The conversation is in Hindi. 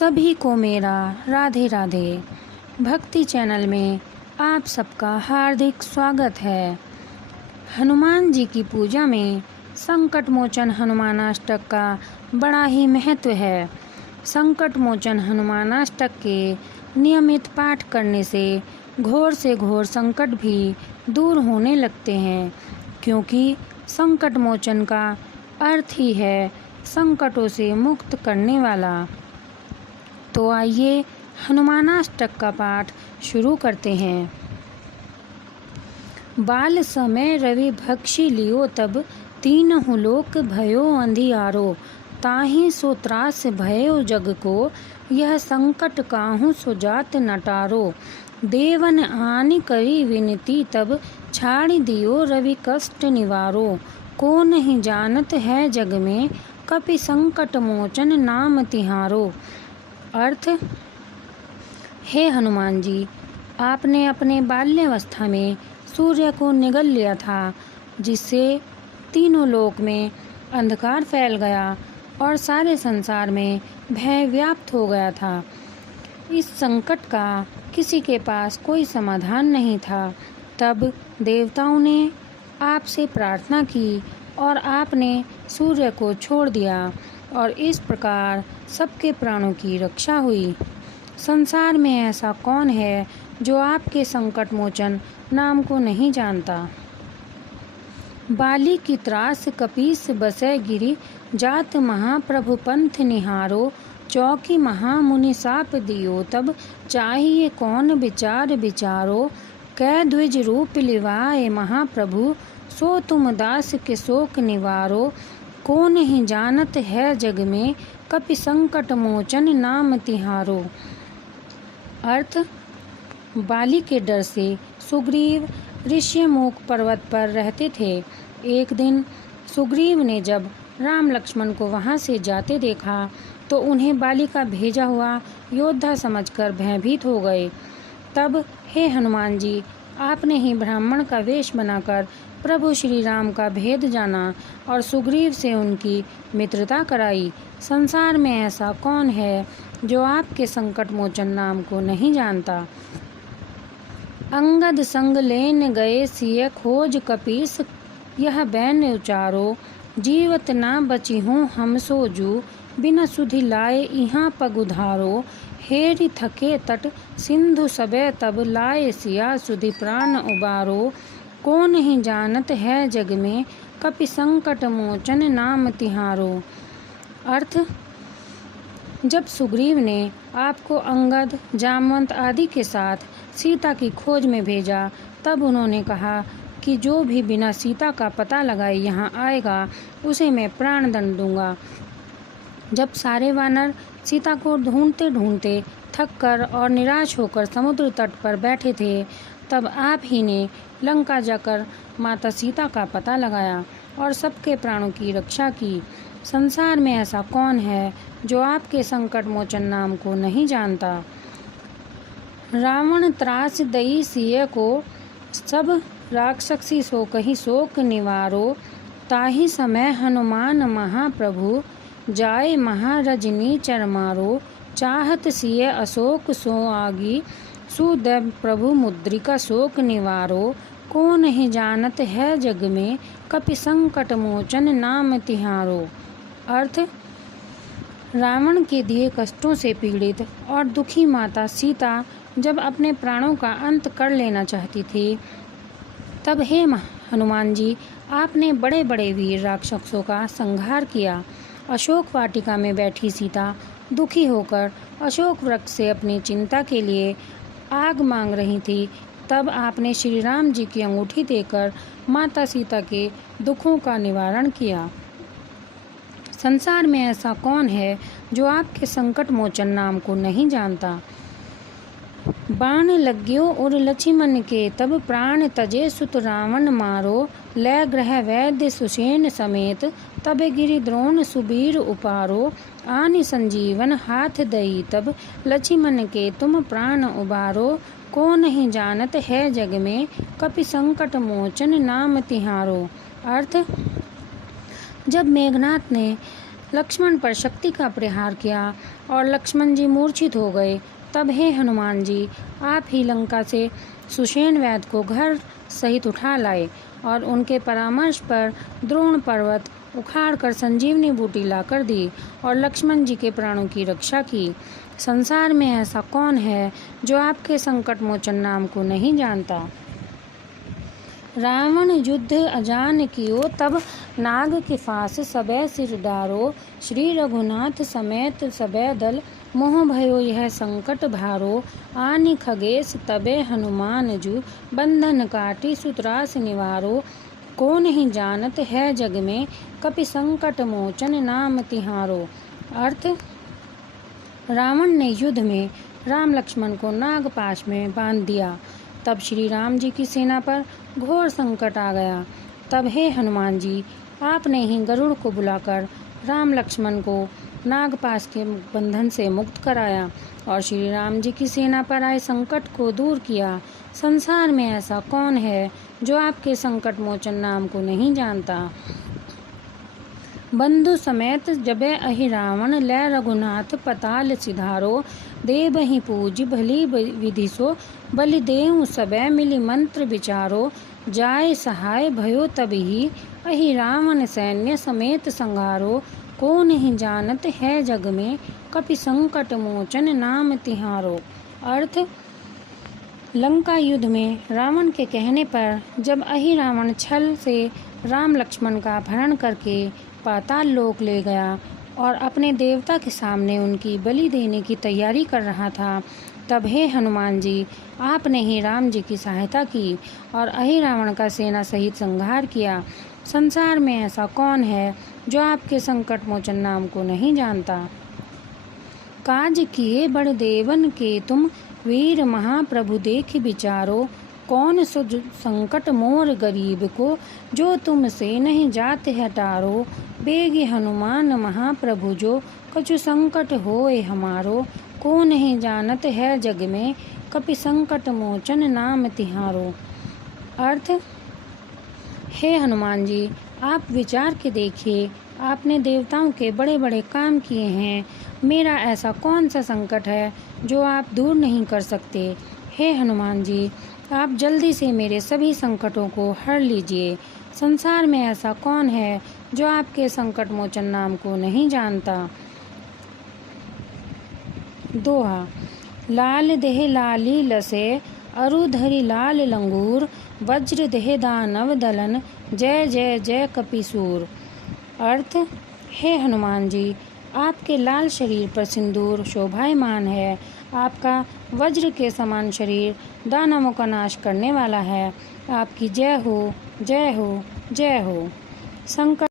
सभी को मेरा राधे राधे। भक्ति चैनल में आप सबका हार्दिक स्वागत है। हनुमान जी की पूजा में संकट मोचन हनुमानाष्टक का बड़ा ही महत्व है। संकट मोचन हनुमानाष्टक के नियमित पाठ करने से घोर से घोर संकट भी दूर होने लगते हैं, क्योंकि संकट मोचन का अर्थ ही है संकटों से मुक्त करने वाला। तो आइए हनुमानाष्टक का पाठ शुरू करते हैं। बाल समय रवि भक्षी लियो तब, तीनहु लोक भयो अंधियारो। ताहि सो त्रास भयो जग को, यह संकट काहू सो जात नटारो। देवन आनि करी विनती तब, छाड़ दियो रवि कष्ट निवारो। को नहीं जानत है जग में, कपि संकट मोचन नाम तिहारो। अर्थ: हे हनुमान जी, आपने अपने बाल्यावस्था में सूर्य को निगल लिया था, जिससे तीनों लोक में अंधकार फैल गया और सारे संसार में भय व्याप्त हो गया था। इस संकट का किसी के पास कोई समाधान नहीं था। तब देवताओं ने आपसे प्रार्थना की और आपने सूर्य को छोड़ दिया और इस प्रकार सबके प्राणों की रक्षा हुई। संसार में ऐसा कौन है जो आपके संकट मोचन नाम को नहीं जानता। बाली की त्रास कपीस बसै गिरि, जात महाप्रभु पंथ निहारो। चौकी महामुनि साप दियो तब, चाहिए कौन विचार विचारो। कै द्विज रूप लिवाए महाप्रभु, सो तुम दास के शोक निवारो। को नहीं जानत है जग में, कपि संकट मोचन नाम तिहारो। अर्थ: बाली के डर से सुग्रीव ऋष्यमुख पर्वत पर रहते थे। एक दिन सुग्रीव ने जब राम लक्ष्मण को वहां से जाते देखा तो उन्हें बाली का भेजा हुआ योद्धा समझकर भयभीत हो गए। तब हे हनुमान जी, आपने ही ब्राह्मण का वेश बनाकर प्रभु श्री राम का भेद जाना और सुग्रीव से उनकी मित्रता कराई। संसार में ऐसा कौन है जो आपके संकट मोचन नाम को नहीं जानता। अंगद संग लेन गए सिय, खोज कपीस यह बैन उचारो। जीवत ना बची हूँ हम सोजू, बिना सुधि लाए इहाँ पग उधारो। हेरि थके तट सिंधु सबे तब, लाए सिया सुधि प्राण उबारो। को नहीं जानत है जग में, कपि संकट मोचन नाम तिहारो। अर्थ: जब सुग्रीव ने आपको अंगद, जामवंत आदि के साथ सीता की खोज में भेजा, तब उन्होंने कहा कि जो भी बिना सीता का पता लगाए यहाँ आएगा, उसे मैं प्राण दंड दूंगा। जब सारे वानर सीता को ढूंढते ढूंढते थक कर और निराश होकर समुद्र तट पर बैठे थे, तब आप ही ने लंका जाकर माता सीता का पता लगाया और सबके प्राणों की रक्षा की। संसार में ऐसा कौन है जो आपके संकट मोचन नाम को नहीं जानता। रावण त्रास दई सिय को, सब राक्षसी सो कही शोक निवारो। ताहि समय हनुमान महाप्रभु, जाए महारजनी चरमारो। चाहत सिय अशोक सो आगी, सुदैव प्रभु मुद्रिका शोक निवारो। को नहीं जानत है जग में, कपि संकट मोचन नाम तिहारो। अर्थ: रावण के दिए कष्टों से पीड़ित और दुखी माता सीता जब अपने प्राणों का अंत कर लेना चाहती थी, तब हे हनुमान जी, आपने बड़े बड़े वीर राक्षसों का संहार किया। अशोक वाटिका में बैठी सीता दुखी होकर अशोक वृक्ष से अपनी चिंता के लिए आग मांग रही थी। तब आपने श्री राम जी की अंगूठी देकर माता सीता के दुखों का निवारण किया। संसार में ऐसा कौन है जो आपके संकट मोचन नाम को नहीं जानता। बाण लग्यो उर लक्ष्मण के, तब प्राण तजे सुत रावण मारो। लय ग्रह वैद्य सुषेण समेत, तबे गिरि द्रोण सुबीर उपारो। आनि संजीवन हाथ दई तब, लक्ष्मण के तुम प्राण उबारो। को नहीं जानत है जग में, कपि संकट मोचन नाम तिहारो। अर्थ: जब मेघनाथ ने लक्ष्मण पर शक्ति का प्रहार किया और लक्ष्मण जी मूर्छित हो गए। तब हे हनुमान जी, आप ही लंका से सुषेण वैद्य को घर सहित उठा लाए और उनके परामर्श पर द्रोण पर्वत उखाड़कर संजीवनी बूटी लाकर दी और लक्ष्मण जी के प्राणों की रक्षा की। संसार में ऐसा कौन है जो आपके संकट मोचन नाम को नहीं जानता। रावण युद्ध अजान कियो, तब नाग के फास सबे सिर डारो। श्री रघुनाथ समेत सबे दल, मोह भयो यह संकट भारो। आनि खगेश तबे हनुमान जू, बंधन काटी सुतरास निवारो। को नहीं जानत है जग में, कपि संकट मोचन नाम तिहारो। अर्थ, रावण ने युद्ध में राम लक्ष्मण को नागपाश में बांध दिया। तब श्री राम जी की सेना पर घोर संकट आ गया। तब हे हनुमान जी, आपने ही गरुड़ को बुलाकर राम लक्ष्मण को नागपाश के बंधन से मुक्त कराया और श्री राम जी की सेना पर आए संकट को दूर किया। संसार में ऐसा कौन है जो आपके संकट मोचन नाम को नहीं जानता। बंधु समेत जबे अहि रावण, लै रघुनाथ पताल सिधारो। देबहि पूज भली विधि सो, बलि देहु सबे मिली मंत्र विचारो। जाय सहाय भयो तबहि, अहि रावण सैन्य समेत संघारो। को नहीं जानत है जग में, कपि संकट मोचन नाम तिहारो। अर्थ, लंका युद्ध में रावण के कहने पर जब अहि रावण छल से राम लक्ष्मण का अपहरण करके पाताल लोक ले गया और अपने देवता के सामने उनकी बलि देने की तैयारी कर रहा था, तब हे हनुमान जी, आपने ही राम जी की सहायता की और अहि रावण का सेना सहित संहार किया। संसार में ऐसा कौन है जो आपके संकट मोचन नाम को नहीं जानता। काज किए बड़ देवन के तुम, वीर महाप्रभु देख विचारो। कौन सो संकट मोर गरीब को, जो तुमसे नहीं जात है टारो। बेगी हनुमान महाप्रभु जो, कछु संकट होए हमारो। को नहीं जानत है जग में, कपि संकट मोचन नाम तिहारो। अर्थ, हे हनुमान जी, आप विचार के देखिए, आपने देवताओं के बड़े बड़े काम किए हैं। मेरा ऐसा कौन सा संकट है जो आप दूर नहीं कर सकते। हे हनुमान जी, आप जल्दी से मेरे सभी संकटों को हर लीजिए। संसार में ऐसा कौन है जो आपके संकट मोचन नाम को नहीं जानता। दोहा, लाल देह लाली लसे, अरु धरि लाल लंगूर। वज्र देह दानव दलन, जय जय जय कपिसूर। अर्थ, हे हनुमान जी, आपके लाल शरीर पर सिंदूर शोभायमान है। आपका वज्र के समान शरीर दानवों का नाश करने वाला है। आपकी जय हो, जय हो, जय हो। संकट